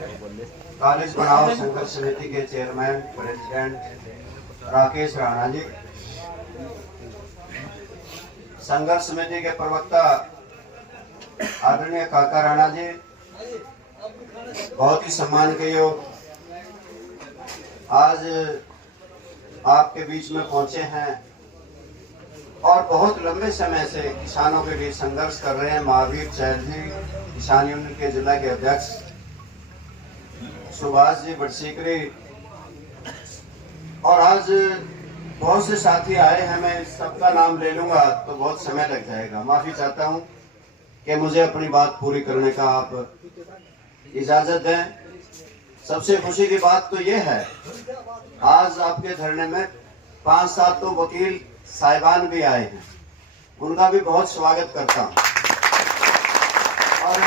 College पढ़ाओ संघर्ष समिति के चेयरमैन प्रेसिडेंट राकेश राणा जी, संघर्ष समिति के प्रवक्ता आदरणीय काका राणा जी, बहुत ही सम्मान के योग आज आपके बीच में पहुंचे हैं और बहुत लंबे समय से किसानों के लिए संघर्ष कर रहे हैं महावीर चौधरी, किसान यूनियन के जिला के अध्यक्ष सुभाष जी बटसीकरी, और आज बहुत से साथी आए हैं। मैं सबका नाम ले लूंगा तो बहुत समय लग जाएगा। माफी चाहता हूं कि मुझे अपनी बात पूरी करने का आप इजाजत दें। सबसे खुशी की बात तो ये है, आज आपके धरने में 5-7 तो वकील साहिबान भी आए हैं, उनका भी बहुत स्वागत करता हूं। और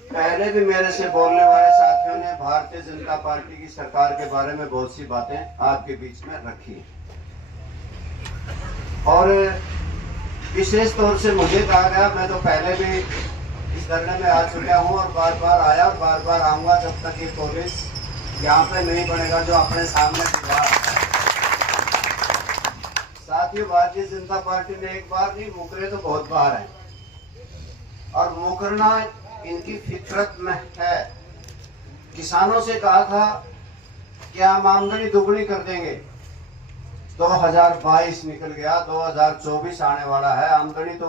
पहले भी मेरे से बोलने वाले साथियों ने भारतीय जनता पार्टी की सरकार के बारे में बहुत सी बातें आपके बीच में रखी हैं, और विशेष तौर से मुझे कहा गया, मैं तो पहले भी इस धरने में आ चुका हूं और बार बार आया और बार बार आऊंगा जब तक ये कॉलेज यहाँ पे नहीं बनेगा जो अपने सामने दीवार है। साथियों, भारतीय जनता पार्टी ने एक बार नहीं मुकरे तो बहुत बार है, और मुकरना इनकी फितरत में है। किसानों से कहा था कि हम आमदनी दुगनी कर देंगे, 2022 निकल गया, 2024 आने वाला है, आमदनी तो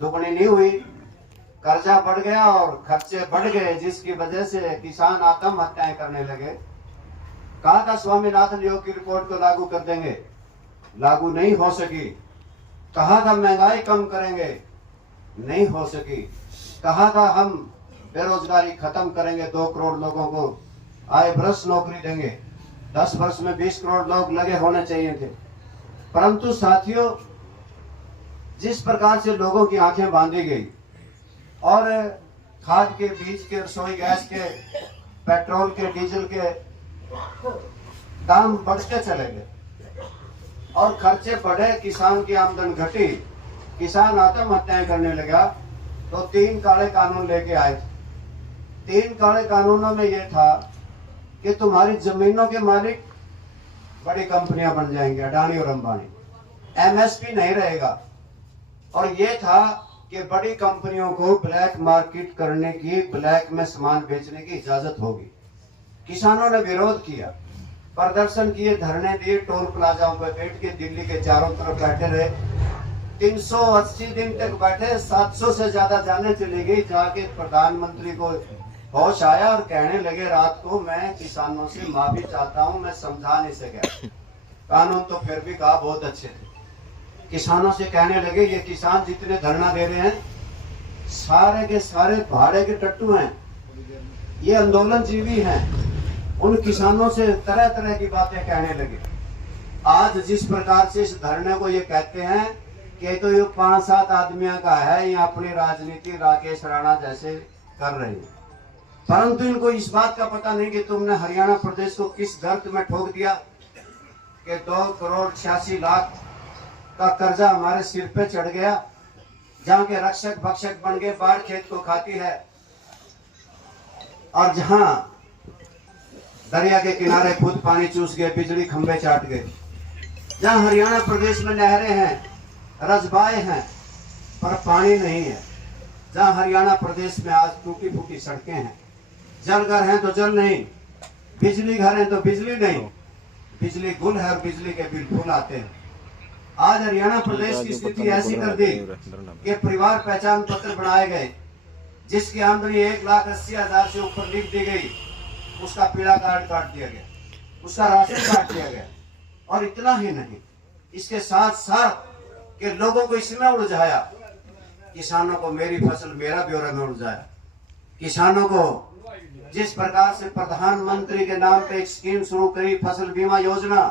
दुगनी नहीं हुई, कर्जा बढ़ गया और खर्चे बढ़ गए, जिसकी वजह से किसान आत्महत्याएं करने लगे। कहा था स्वामीनाथन योग की रिपोर्ट को लागू कर देंगे, लागू नहीं हो सकी। कहा था महंगाई कम करेंगे, नहीं हो सकी। कहा था हम बेरोजगारी खत्म करेंगे, 2 करोड़ लोगों को आए वर्ष नौकरी देंगे, 10 वर्ष में 20 करोड़ लोग लगे होने चाहिए थे। परंतु साथियों, जिस प्रकार से लोगों की आंखें बांधी गई और खाद के, बीज के, रसोई गैस के, पेट्रोल के, डीजल के दाम बढ़ते चले गए और खर्चे बढ़े, किसान की आमदन घटी, किसान आत्महत्याएं करने लगा, तो 3 काले कानून लेके आए थे। 3 काले कानूनों में यह था कि तुम्हारी जमीनों के मालिक बड़ी कंपनियां बन जाएंगे, अडानी और अंबानी, एमएसपी नहीं रहेगा, और ये था कि बड़ी कंपनियों को ब्लैक मार्केट करने की, ब्लैक में सामान बेचने की इजाजत होगी। किसानों ने विरोध किया, प्रदर्शन किए, धरने दिए, टोल प्लाजाओं पर बैठ के दिल्ली के चारों तरफ बैठे रहे, 380 दिन तक बैठे, 700 से ज्यादा जाने चली गई। जाके प्रधानमंत्री को होश आया और कहने लगे रात को, मैं किसानों से माफी चाहता हूं, मैं समझा नहीं सका। कानून तो फिर भी कहा बहुत अच्छे थे। किसानों से कहने लगे ये किसान जितने धरना दे रहे हैं सारे के सारे भाड़े के टट्टू हैं, ये आंदोलन जीवी हैं। उन किसानों से तरह तरह की बातें कहने लगे। आज जिस प्रकार से इस धरने को ये कहते हैं कि तो ये 5-7 आदमियों का है, ये अपनी राजनीति राकेश राणा जैसे कर रहे हैं, परंतु इनको इस बात का पता नहीं कि तुमने हरियाणा प्रदेश को किस गर्त में ठोक दिया कि 2 करोड़ 86 लाख का कर्जा हमारे सिर पे चढ़ गया, जहाँ के रक्षक भक्षक बन गए, बाढ़ खेत को खाती है, और जहाँ दरिया के किनारे खुद पानी चूस गए, बिजली खंभे चाट गए, जहाँ हरियाणा प्रदेश में नहरें हैं, रजबाए हैं, पर पानी नहीं है, जहाँ हरियाणा प्रदेश में आज टूटी फूटी सड़कें हैं, जल घर हैं तो जल नहीं, बिजली घर हैं तो बिजली नहीं, बिजली गुल है और बिजली के बिल फूल आते हैं। आज हरियाणा प्रदेश की स्थिति ऐसी कर दी कि परिवार पहचान पत्र बनाए गए, जिसकी आमदनी 1,80,000 से ऊपर लिख दी गई, उसका पीला कार्ड काट दिया गया, उसका राशन काट दिया गया। और इतना ही नहीं, इसके साथ साथ कि लोगों को इसमें उलझाया, किसानों को मेरी फसल मेरा ब्यौरा में उलझाया, किसानों को जिस प्रकार से प्रधानमंत्री के नाम पे एक स्कीम शुरू करी, फसल बीमा योजना,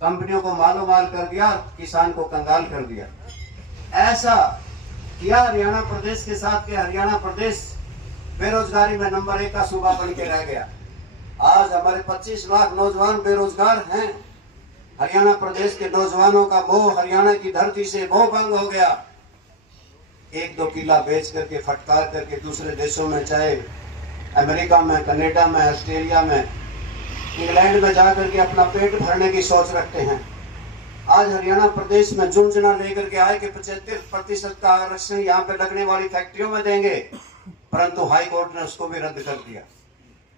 कंपनियों को मालो माल कर दिया, किसान को कंगाल कर दिया। ऐसा किया हरियाणा प्रदेश के साथ कि हरियाणा प्रदेश बेरोजगारी में नंबर 1 का सूबा बन के रह गया। आज हमारे 25 लाख नौजवान बेरोजगार हैं। हरियाणा प्रदेश के नौजवानों का मोह हरियाणा की धरती से मोह भंग हो गया। 1-2 किला बेच करके फटकार करके दूसरे देशों में चाहे अमेरिका में, कनाडा में, ऑस्ट्रेलिया में, इंग्लैंड में जाकर के अपना पेट भरने की सोच रखते हैं। आज हरियाणा प्रदेश में झुंझुना लेकर के आए कि 75% का आरक्षण यहाँ पे लगने वाली फैक्ट्रियों में देंगे, परंतु हाई कोर्ट ने उसको भी रद्द कर दिया।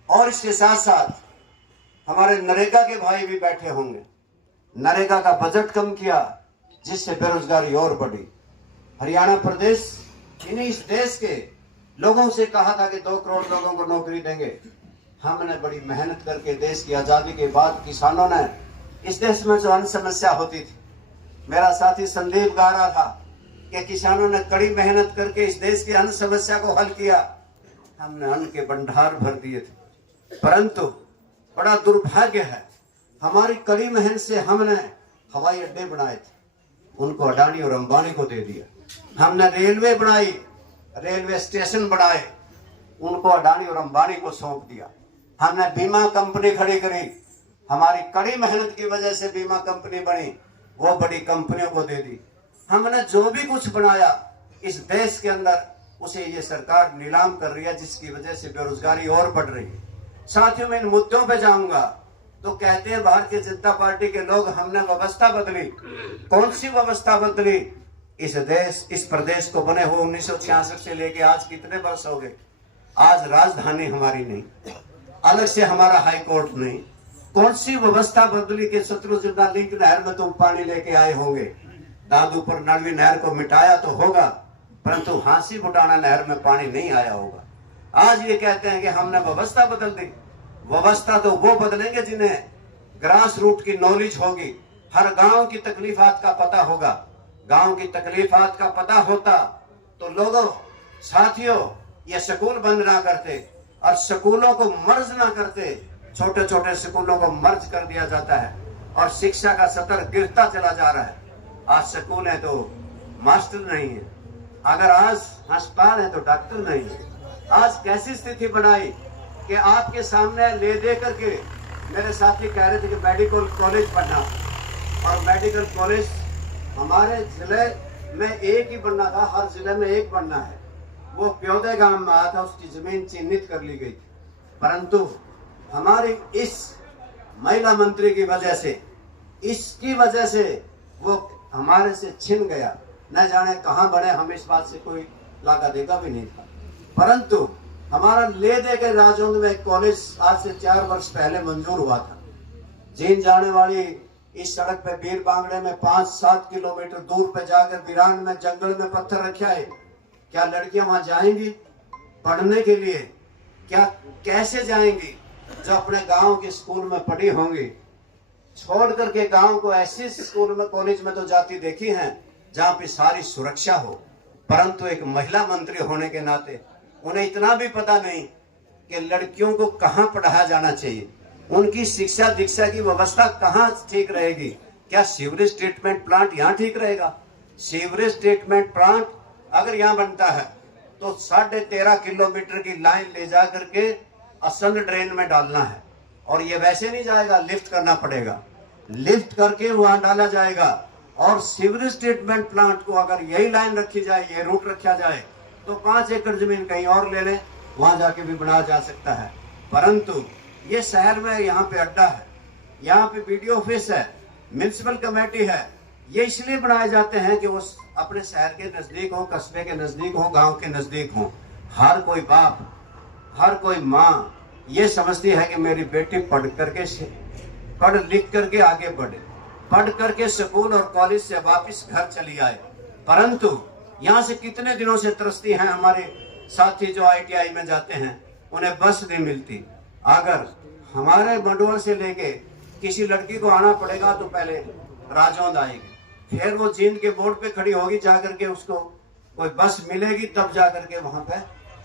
और इसके साथ साथ हमारे नरेगा के भाई भी बैठे होंगे, नरेगा का बजट कम किया जिससे बेरोजगारी और बढ़ी। हरियाणा प्रदेश इन्हीं इस देश के लोगों से कहा था कि 2 करोड़ लोगों को नौकरी देंगे। हमने बड़ी मेहनत करके देश की आजादी के बाद किसानों ने इस देश में जो अन्न समस्या होती थी, मेरा साथी संदीप गा रहा था कि किसानों ने कड़ी मेहनत करके इस देश की अन्न समस्या को हल किया। हमने अन्न के भंडार भर दिए थे, परंतु बड़ा दुर्भाग्य है हमारी कड़ी मेहनत से हमने हवाई अड्डे बनाए थे, उनको अडानी और अंबानी को दे दिया। हमने रेलवे बनाई, रेलवे स्टेशन बनाए, उनको अडानी और अंबानी को सौंप दिया। हमने बीमा कंपनी खड़ी करी, हमारी कड़ी मेहनत की वजह से बीमा कंपनी बनी, वो बड़ी कंपनियों को दे दी। हमने जो भी कुछ बनाया इस देश के अंदर उसे ये सरकार नीलाम कर रही है, जिसकी वजह से बेरोजगारी और बढ़ रही है। साथियों, मैं इन मुद्दों पे जाऊंगा तो कहते हैं भारतीय जनता पार्टी के लोग हमने व्यवस्था बदली। कौन सी व्यवस्था बदली? इस प्रदेश को बने हुए 1966 से लेके आज कितने वर्ष हो गए? आज राजधानी हमारी नहीं, अलग से हमारा हाई कोर्ट नहीं। कौन सी व्यवस्था बदली के शत्रुजिंदा लिंक नहर में तुम पानी लेके आए होंगे? दादूपुर नलवी नहर को मिटाया तो होगा, परंतु हांसी बुटाना नहर में पानी नहीं आया होगा। आज ये कहते हैं कि हमने व्यवस्था बदल दी। व्यवस्था तो वो बदलेंगे जिन्हें ग्रास रूट की नॉलेज होगी, हर गांव की तकलीफात का पता होगा। गांव की तकलीफात का पता होता तो लोगों, साथियों, ये स्कूल बंद ना करते और स्कूलों को मर्ज ना करते। छोटे छोटे स्कूलों को मर्ज कर दिया जाता है और शिक्षा का स्तर गिरता चला जा रहा है। आज स्कूल है तो मास्टर नहीं है, अगर आज अस्पताल है तो डॉक्टर नहीं है। आज कैसी स्थिति बनाई कि आपके सामने ले दे करके मेरे साथी कह रहे थे कि मेडिकल कॉलेज बनना, और मेडिकल कॉलेज हमारे जिले में एक ही बनना था, हर जिले में एक बनना है। वो प्योदे गांव में आया था, उसकी जमीन चिन्हित कर ली गई थी, परंतु हमारी इस महिला मंत्री की वजह से, इसकी वजह से वो हमारे से छिन गया। न जाने कहां बने, हम इस बात से कोई लागा देगा भी नहीं था। परंतु हमारा ले दे के राजौंद में एक कॉलेज आज से 4 वर्ष पहले मंजूर हुआ था। जीन जाने वाली इस सड़क पे बीर बांगड़े में 5-7 किलोमीटर दूर पे जाकर वीरान में जंगल में पत्थर रखा है। क्या लड़कियां वहां जाएंगी पढ़ने के लिए? क्या कैसे जाएंगी जो अपने गांव के स्कूल में पढ़ी होंगी? छोड़ करके गांव को ऐसे स्कूल में, कॉलेज में तो जाती देखी हैं जहां पे सारी सुरक्षा हो, परंतु एक महिला मंत्री होने के नाते उन्हें इतना भी पता नहीं कि लड़कियों को कहां पढ़ाया जाना चाहिए, उनकी शिक्षा दीक्षा की व्यवस्था कहां ठीक रहेगी। क्या सीवरेज ट्रीटमेंट प्लांट यहां ठीक रहेगा? सीवरेज ट्रीटमेंट प्लांट अगर यहां बनता है तो 13.5 किलोमीटर की लाइन ले जा करके असल ड्रेन में डालना है, और ये वैसे नहीं जाएगा, लिफ्ट करना पड़ेगा, लिफ्ट करके वहां डाला जाएगा। और सीवरेज ट्रीटमेंट प्लांट को अगर यही लाइन रखी जाए, ये रूट रखा जाए, तो 5 एकड़ जमीन कहीं और ले लें, वहां जाके भी बनाया जा सकता है। परंतु ये शहर में यहाँ पे अड्डा है, यहाँ पे बीडीओ ऑफिस है, म्युनिसिपल कमेटी है, ये इसलिए बनाए जाते हैं कि वो अपने शहर के नजदीक हो, कस्बे के नजदीक हो, गांव के नजदीक हो। हर कोई बाप, हर कोई माँ ये समझती है कि मेरी बेटी पढ़ लिख करके आगे बढ़े, पढ़ करके स्कूल और कॉलेज से वापस घर चली आए। परंतु यहाँ से कितने दिनों से तरसती हैं हमारे साथी जो ITI में जाते हैं, उन्हें बस नहीं मिलती। अगर हमारे मंडोर से लेके किसी लड़की को आना पड़ेगा तो पहले राजौंद आएगी, फिर वो जींद के बोर्ड पे खड़ी होगी, जाकर के उसको कोई बस मिलेगी, तब जाकर के वहां पे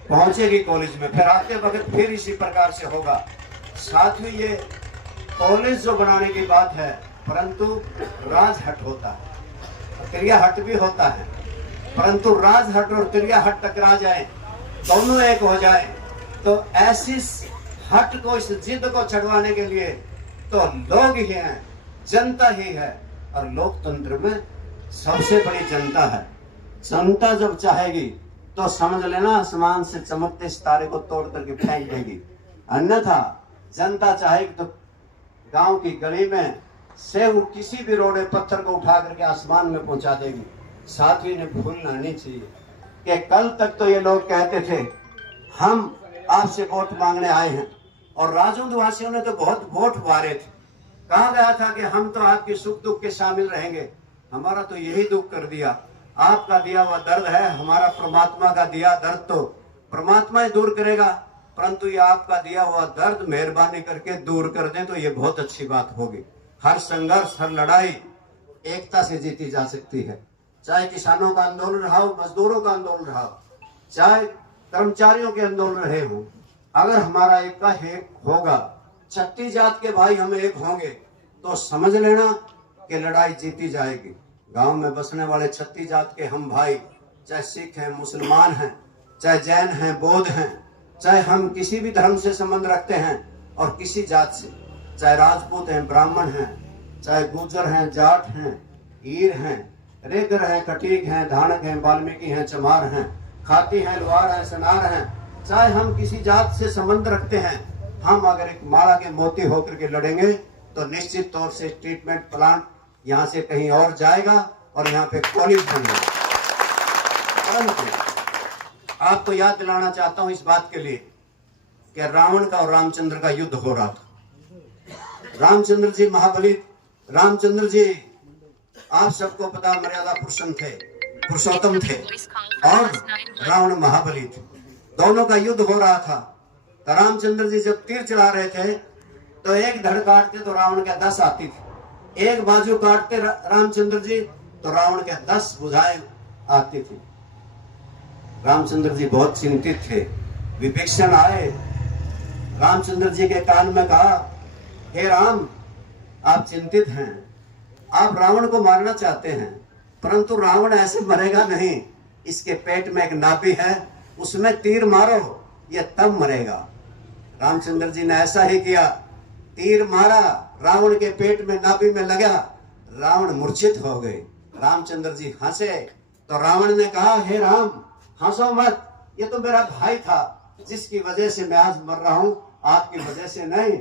पहुंचेगी कॉलेज में, फिर आते वक्त फिर इसी प्रकार से होगा। साथ ही ये कॉलेज जो बनाने की बात है, परंतु राजहट होता है, त्रियाहट भी होता है, परंतु राजहट और त्रियाहट टकरा जाए, दोनों एक हो जाए, तो ऐसी हट को, इस जिद को छुड़वाने के लिए तो लोग ही हैं, जनता ही है, और लोकतंत्र में सबसे बड़ी जनता है। जनता जब चाहेगी तो समझ लेना आसमान से चमकते इस तारे को तोड़ करके फेंक देगी। अन्यथा जनता चाहे तो गांव की गली में से वो किसी भी रोड़े पत्थर को उठा करके आसमान में पहुंचा देगी। साथ ही इन्हें भूलना नहीं चाहिए कि कल तक तो ये लोग कहते थे हम आपसे वोट मांगने आए हैं, और राजौंद वासियों ने तो बहुत वोट वारे थे। कहा गया था कि हम तो आपके सुख दुख के शामिल रहेंगे। हमारा तो यही दुख कर दिया। आपका दिया हुआ दर्द है, हमारा परमात्मा का दिया दर्द तो परमात्मा ही दूर करेगा, परंतु ये आपका दिया हुआ दर्द मेहरबानी करके दूर कर दें तो ये बहुत अच्छी बात होगी। हर संघर्ष, हर लड़ाई एकता से जीती जा सकती है। चाहे किसानों का आंदोलन रहा हो, मजदूरों का आंदोलन रहा हो, चाहे कर्मचारियों के आंदोलन रहे हो, अगर हमारा एक का एक होगा, 36 जात के भाई हम एक होंगे तो समझ लेना कि लड़ाई जीती जाएगी। गांव में बसने वाले 36 जात के हम भाई, चाहे सिख हैं, मुसलमान हैं, चाहे जैन हैं, बौद्ध हैं, चाहे हम किसी भी धर्म से संबंध रखते हैं और किसी जात से, चाहे राजपूत हैं, ब्राह्मण हैं, चाहे गुर्जर हैं, जाट हैं, ईर हैं, रेगर हैं, कटीक हैं, धानक हैं, वाल्मीकि हैं, चमार हैं, खाती हैं, लोहार हैं, सनार हैं, चाहे हम किसी जात से संबंध रखते हैं, हम अगर एक माला के मोती होकर के लड़ेंगे तो निश्चित तौर से ट्रीटमेंट प्लांट यहाँ से कहीं और जाएगा और यहाँ पे कॉलेज बनेगा। परंतु आपको याद दिलाना चाहता हूँ इस बात के लिए कि रावण का और रामचंद्र का युद्ध हो रहा था। रामचंद्र जी महाबली, रामचंद्र जी आप सबको पता मर्यादा पुरुषोत्तम थे और रावण महाबली थे। दोनों का युद्ध हो रहा था। तो रामचंद्र जी जब तीर चला रहे थे तो एक धड़ काटते तो रावण के 10 आती थी, एक बाजू काटते रामचंद्र जी तो रावण के 10 भुजाएं आती थी। रामचंद्र जी बहुत चिंतित थे। विभीषण आए, रामचंद्र जी के कान में कहा, हे राम आप चिंतित हैं, आप रावण को मारना चाहते हैं, परंतु रावण ऐसे मरेगा नहीं, इसके पेट में एक नाभि है, उसमें तीर मारो, ये तब मरेगा। रामचंद्र जी ने ऐसा ही किया, तीर मारा, रावण के पेट में नाभि में लगा, रावण मूर्छित हो गए। रामचंद्र जी हंसे तो रावण ने कहा, हे राम हंसो मत, ये तो मेरा भाई था जिसकी वजह से मैं आज मर रहा हूं, आपकी वजह से नहीं,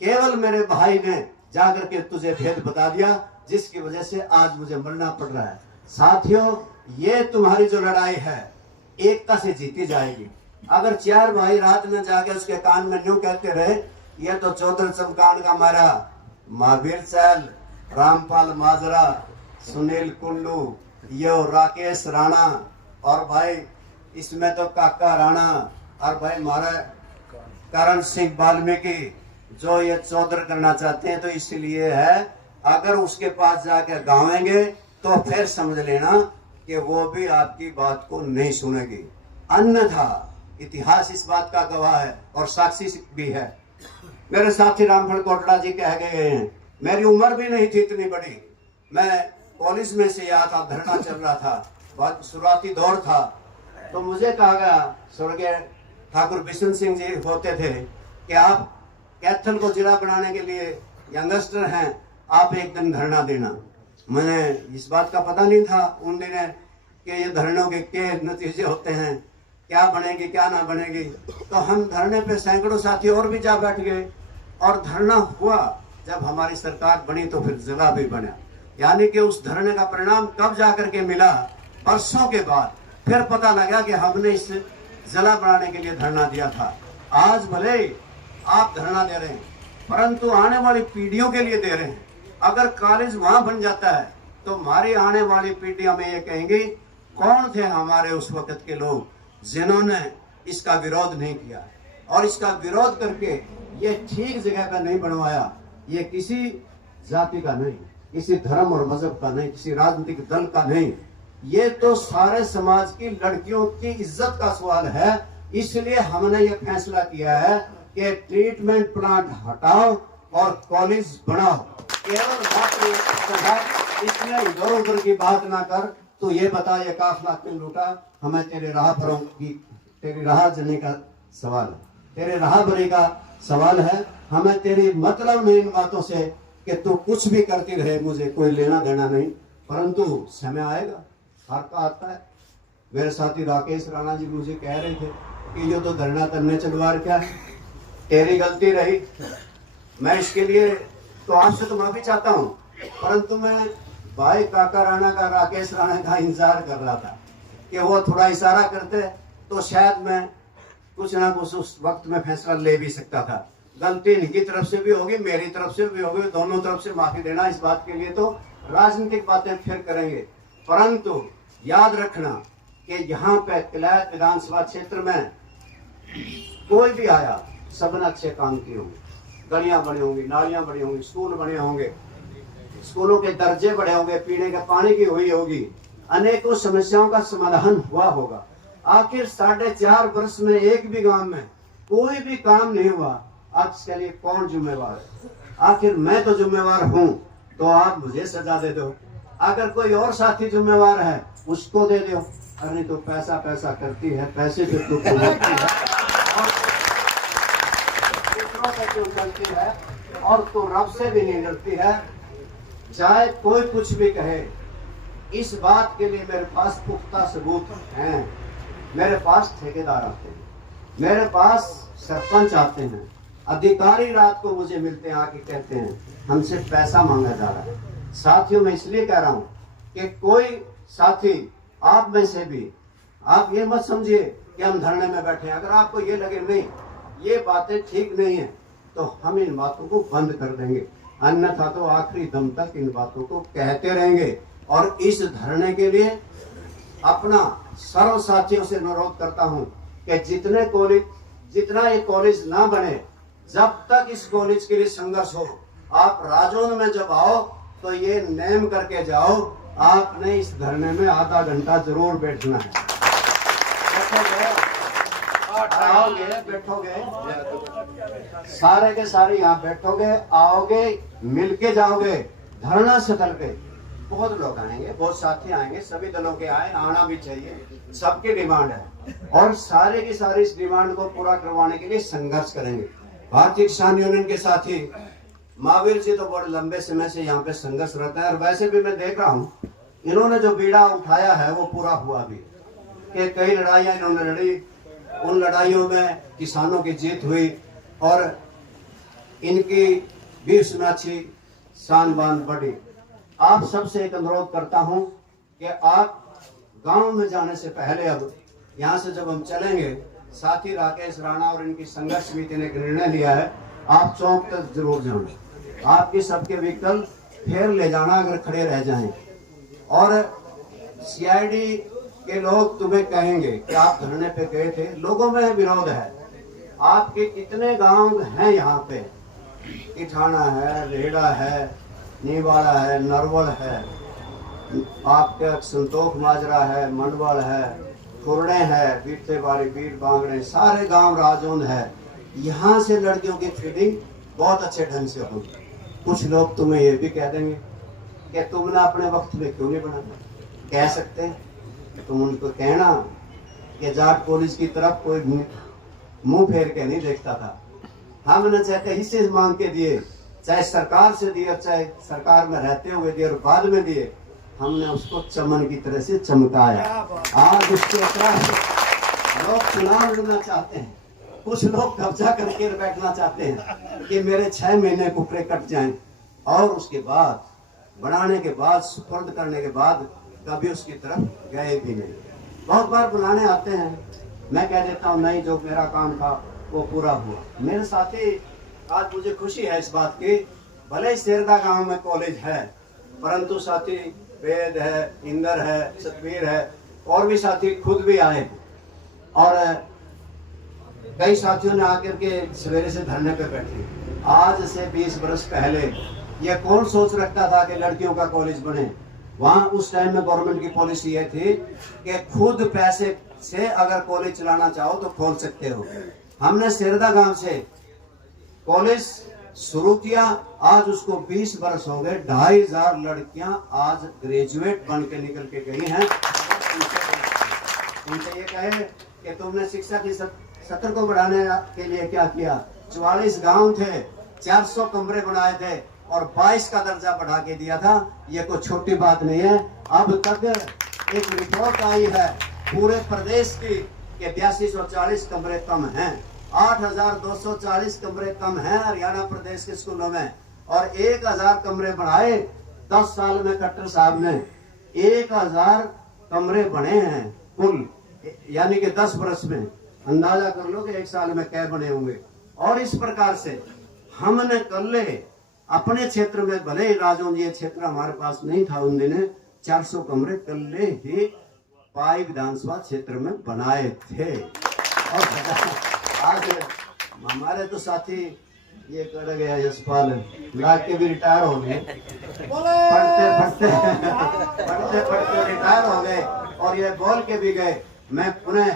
केवल मेरे भाई ने जाकर के तुझे भेद बता दिया जिसकी वजह से आज मुझे मरना पड़ रहा है। साथियों, ये तुम्हारी जो लड़ाई है एकता से जीती जाएगी। अगर 4 भाई रात में जाके उसके कान में न्यू कहते रहे, ये तो चौधरी चमकान का मारा, महावीर चैल, रामपाल माजरा, सुनील कुल्लू, यो राकेश राणा, और भाई इसमें तो काका राणा, और भाई हमारा करण सिंह वाल्मीकि, जो ये चौधर करना चाहते हैं तो इसलिए है। अगर उसके पास जाकर गावेंगे तो फिर समझ लेना कि वो भी आपकी बात को नहीं सुनेगी। अन्यथा इतिहास इस बात का गवाह है और साक्षी भी है। मेरे साथी रामफल कोटला जी कह गए हैं, मेरी उम्र भी नहीं थी इतनी बड़ी, मैं कॉलेज में से आया था, धरना चल रहा था, बहुत शुरुआती दौर था, तो मुझे कहा गया, स्वर्गीय ठाकुर बिशन सिंह जी होते थे, कि आप कैथल को जिला बनाने के लिए यंगस्टर हैं, आप एक दिन धरना देना। मैंने इस बात का पता नहीं था उन दिन कि ये धरनों के नतीजे होते हैं, क्या बनेगी क्या ना बनेगी। तो हम धरने पे सैकड़ों साथी और भी जा बैठ गए और धरना हुआ। जब हमारी सरकार बनी तो फिर जिला भी बना, यानी कि उस धरने का परिणाम कब जाकर के मिला, वर्षों के बाद फिर पता लगा कि हमने इस जिला बनाने के लिए धरना दिया था। आज भले आप धरना दे रहे हैं, परंतु आने वाली पीढ़ियों के लिए दे रहे हैं। अगर कॉलेज वहां बन जाता है तो हमारी आने वाली पीढ़ी हमें ये कहेंगी, कौन थे हमारे उस वक्त के लोग जिन्होंने इसका विरोध नहीं किया, और इसका विरोध करके ये ठीक जगह पर नहीं बनवाया। ये किसी जाति का नहीं, किसी धर्म और मजहब का नहीं, किसी राजनीतिक दल का नहीं, ये तो सारे समाज की लड़कियों की इज्जत का सवाल है। इसलिए हमने ये फैसला किया है कि ट्रीटमेंट प्लांट हटाओ और कॉलेज बनाओ। केवल मात्र इसमें इधर उधर की बात ना कर, तो ये बता ये काफिला क्यों लूटा, हमें तेरे राह भरों की, तेरी राह जने का सवाल है, तेरे राह भरी का सवाल है। हमें तेरी मतलब नहीं इन बातों से कि तू कुछ भी करती रहे, मुझे कोई लेना देना नहीं, परंतु समय आएगा, हर का आता है, मेरे साथी राकेश राणा जी मुझे कह रहे थे कि ये तो धरना तन्ने चलवा क्या है, तेरी गलती रही। मैं इसके लिए तो आपसे तो माफी चाहता हूँ, परंतु मैं भाई काका राणा का, राकेश राणा का इंतजार कर रहा था कि वो थोड़ा इशारा करते तो शायद मैं कुछ ना कुछ उस वक्त में फैसला ले भी सकता था। गलती इनकी तरफ से भी होगी, मेरी तरफ से भी होगी, दोनों तरफ से माफी देना। इस बात के लिए तो राजनीतिक बातें फिर करेंगे, परंतु याद रखना कि यहाँ पे किलायत विधानसभा क्षेत्र में कोई भी आया, सबने अच्छे काम किए होंगे। गलियां बनी होंगी, नालियां बनी होंगी, स्कूल बने होंगे, स्कूलों के दर्जे बढ़े होंगे, पीने के पानी की हुई होगी, अनेकों समस्याओं का समाधान हुआ होगा। आखिर 4.5 वर्ष में एक भी गांव में कोई भी काम नहीं हुआ। अब इसके लिए कौन जिम्मेवार है? आखिर मैं तो जिम्मेवार हूँ, तो आप मुझे सजा दे दो। अगर कोई और साथी जिम्मेवार है उसको दे दो। अरे तो पैसा पैसा करती है, पैसे पे तो है क्यों चलती है, और तो रब से भी नहीं डरती है। चाहे कोई कुछ भी कहे, इस बात के लिए मेरे पास पुख्ता सबूत हैं। मेरे पास ठेकेदार आते हैं, मेरे पास सरपंच आते हैं, अधिकारी रात को मुझे मिलते हैं, आके कहते हैं हमसे पैसा मांगा जा रहा है। साथियों, मैं इसलिए कह रहा हूं कि कोई साथी आप में से भी, आप ये मत समझिए कि हम धरने में बैठे हैं। अगर आपको ये लगे नहीं ये बातें ठीक नहीं है, तो हम इन बातों को बंद कर देंगे, अन्यथा तो आखिरी दम तक इन बातों को कहते रहेंगे। और इस धरने के लिए अपना सर्व साथियों से अनुरोध करता हूं कि जितना ये कॉलेज ना बने, जब तक इस कॉलेज के लिए संघर्ष हो, आप राजौंद में जब आओ तो ये नेम करके जाओ, आपने इस धरने में आधा घंटा जरूर बैठना है। आओगे, बैठोगे, सारे के सारे यहाँ बैठोगे, आओगे, मिलके जाओगे। धरना स्थल पे बहुत लोग आएंगे, बहुत साथी आएंगे, सभी दलों के आए, आना भी चाहिए, सबकी डिमांड है, और सारे की सारी इस डिमांड को पूरा करवाने के लिए संघर्ष करेंगे। भारतीय किसान यूनियन के साथी महावीर जी तो बड़े लंबे समय से यहाँ पे संघर्ष रहता है, और वैसे भी मैं देख रहा हूँ इन्होंने जो बीड़ा उठाया है वो पूरा हुआ भी, कि कई लड़ाइयाँ इन्होंने लड़ी, उन लड़ाइयों में किसानों की जीत हुई, और इनकी भी सुनाची शान बान बढ़ी। आप सबसे एक अनुरोध करता हूं कि आप गांव में जाने से पहले, अब यहाँ से जब हम चलेंगे, साथी राकेश राणा और इनकी संघर्ष समिति ने एक निर्णय लिया है, आप चौक तक जरूर जाना। आपके सबके व्हीकल फेर ले जाना अगर खड़े रह जाएं, और सीआईडी के लोग तुम्हें कहेंगे कि आप धरने पे गए थे, लोगों में विरोध है। आपके कितने गांव हैं यहाँ पे, इठाना है, रेड़ा है, नीवाड़ा है, नरवल है, आपके संतोख माजरा है, मंडवल है, खुरड़े है, बीरतेवाड़ी, बीर बांगड़े, सारे गांव राजौंद है। यहाँ से लड़कियों की फीडिंग बहुत अच्छे ढंग से होगी। कुछ लोग तुम्हें ये भी कह देंगे कि तुमने अपने वक्त में क्यों नहीं बनाया, कह सकते हैं। तुम उनको कहना कि जाट कॉलेज की तरफ कोई मुंह फेर के नहीं देखता था। हमने चाहे कहीं से मांग के दिए, चाहे सरकार से दिए, चाहे सरकार में रहते हुए दिए और बाद में दिए, हमने उसको चमन की तरह से चमकाया। आज उसके लोग चुनाव लड़ना चाहते हैं, कुछ लोग कब्जा करके बैठना चाहते हैं कि मेरे 6 महीने कुकरे कट जाएं, और उसके बाद बनाने के बाद, सुपुर्द करने के बाद कभी उसकी तरफ गए भी नहीं। बहुत बार बुलाने आते हैं, मैं कह देता हूँ नहीं, जो मेरा काम था वो पूरा हुआ। मेरे साथी, आज मुझे खुशी है इस बात की, भले ही शेरदा गांव में कॉलेज है, परंतु साथी वेद है, इंदर है, सतवीर है, और भी साथी खुद भी आए, और कई साथियों ने आकर के सवेरे से धरने पे बैठे। आज से 20 वर्ष पहले ये कौन सोच रखता था कि लड़कियों का कॉलेज बने। वहां उस टाइम में गवर्नमेंट की पॉलिसी ये थी कि खुद पैसे से अगर कॉलेज चलाना चाहो तो खोल सकते हो। हमने शेरदा गांव से कॉलेज शुरू किया, आज उसको 20 वर्ष हो गए। 2500 लड़कियां आज ग्रेजुएट बन के निकल के गई हैं। उनसे ये कहे कि तुमने शिक्षा की सत्र को बढ़ाने के लिए क्या किया। 44 गांव थे, 400 कमरे बनाए थे और 22 का दर्जा बढ़ा के दिया था। ये कोई छोटी बात नहीं है। अब तक एक रिपोर्ट आई है पूरे प्रदेश की के 8240 कमरे कम हैं, 8240 कमरे कम हैं हरियाणा प्रदेश के स्कूलों में, और 1000 कमरे बढ़ाए 10 साल में खट्टर साहब ने। 1000 कमरे बने हैं कुल, यानी कि 10 वर्ष में। अंदाजा कर लो कि 1 साल में क्या बने होंगे। और इस प्रकार से हमने कल्ले अपने क्षेत्र में, भले ही राजौंद ये क्षेत्र हमारे पास नहीं था उन दिनों, 400 कमरे कल्ले ही पाई विधानसभा क्षेत्र में बनाए थे। और आज हमारे तो साथी ये कर गया यशपाल लाग के भी रिटायर हो गए, पढ़ते रिटायर हो गए और ये बोल के भी गए। मैं पुनः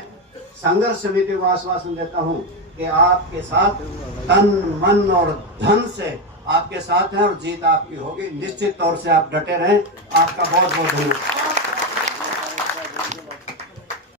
संघर्ष समिति को आश्वासन देता हूँ कि आपके साथ तन मन और धन से आपके साथ हैं और जीत आपकी होगी। निश्चित तौर से आप डटे रहें। आपका बहुत बहुत धन्यवाद।